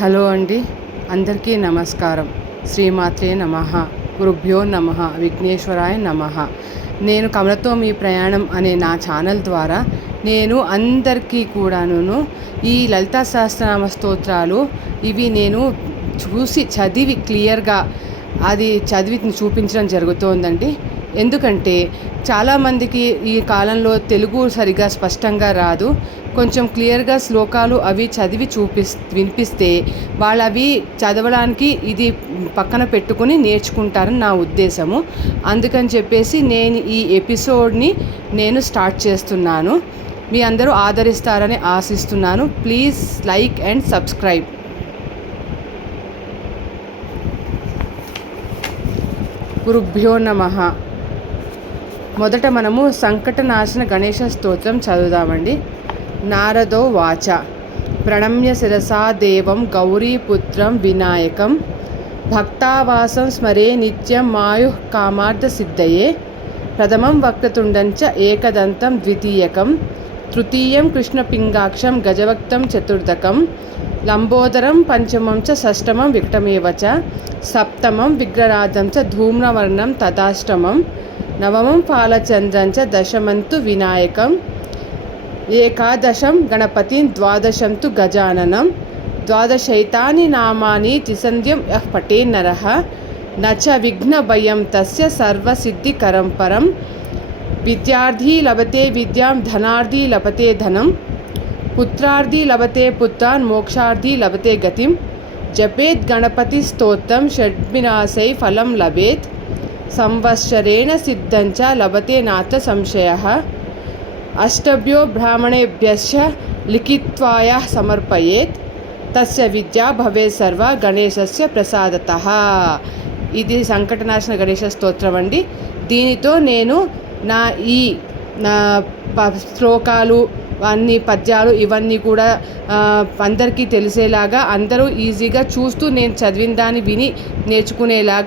Hello అండి, అందరికీ నమస్కారం. శ్రీమాత్రే నమః, గురుభ్యో నమః, విఘ్నేశ్వరాయ నమః. నేను కమలతో మీ ప్రయాణం అనే నా ఛానల్ ద్వారా నేను అందరికీ కూడాను ఈ లలితా సహస్రనామ స్తోత్రాలు ఇవి నేను చదివి క్లియర్గా అది చదివి చూపించడం జరుగుతోందండి. ఎందుకంటే చాలామందికి ఈ కాలంలో తెలుగు సరిగా స్పష్టంగా రాదు. కొంచెం క్లియర్గా శ్లోకాలు అవి చదివి వినిపిస్తే వాళ్ళు అవి చదవడానికి ఇది పక్కన పెట్టుకుని నేర్చుకుంటారని నా ఉద్దేశము. అందుకని చెప్పేసి నేను ఈ ఎపిసోడ్ని స్టార్ట్ చేస్తున్నాను. మీ అందరూ ఆదరిస్తారని ఆశిస్తున్నాను. Please like and subscribe. గురుభ్యో నమః. మొదట మనము సంకటనాశన గణేశ స్తోత్రం చదువుదామండి. నారదో వాచ ప్రణమ్య శిరసా దేవం గౌరీపుత్రం వినాయకం భక్తావాసం స్మరే నిత్యం మాయు కామార్థ సిద్ధయే ప్రథమం వక్రతుండంచ ఏకదంతం ద్వితీయకం తృతీయం కృష్ణపింగాక్షం గజవక్తం చతుర్థకం లంబోదరం పంచమం చ షష్టమం వికటమేవ చ సప్తమం విగ్రరాజం చ ధూమ్రవర్ణం తథాష్టమం నవమం పాలచంద్రం చ దశమంతు వినాయకం ఏకాదశం గణపతిం ద్వాదశం తు గజాననం ద్వాదశైతాని నామాని త్రిసంధ్యం యః పఠేన్నరః నచ విఘ్నభయం తస్య సర్వసిద్ధికరం పరం విద్యార్థీ లభతే విద్యాం ధనార్థీ లభతే ధనం పుత్రార్థీ లభతే పుత్రాన్ మోక్షార్థీ లభతే గతిం జపేత్ గణపతి స్తోత్రం షడ్వినాశై ఫలం లభేత్ సంవత్సరేణ సిద్ధంచ లభతే నాత్ర సంశయః అష్టభ్యో బ్రాహ్మణేభ్యశ్చ లిఖిత్వాయ సమర్పయేత్ తస్య విద్యా భవేత్ సర్వ గణేశస్య ప్రసాదతః. ఇది సంకటనాశన గణేశ స్తోత్రం అండి. దీనితో నేను నా శ్లోకాలు అన్ని పద్యాలు ఇవన్నీ కూడా అందరికీ తెలిసేలాగా అందరూ ఈజీగా చూస్తూ నేను చదివిన దాన్ని విని నేర్చుకునేలాగా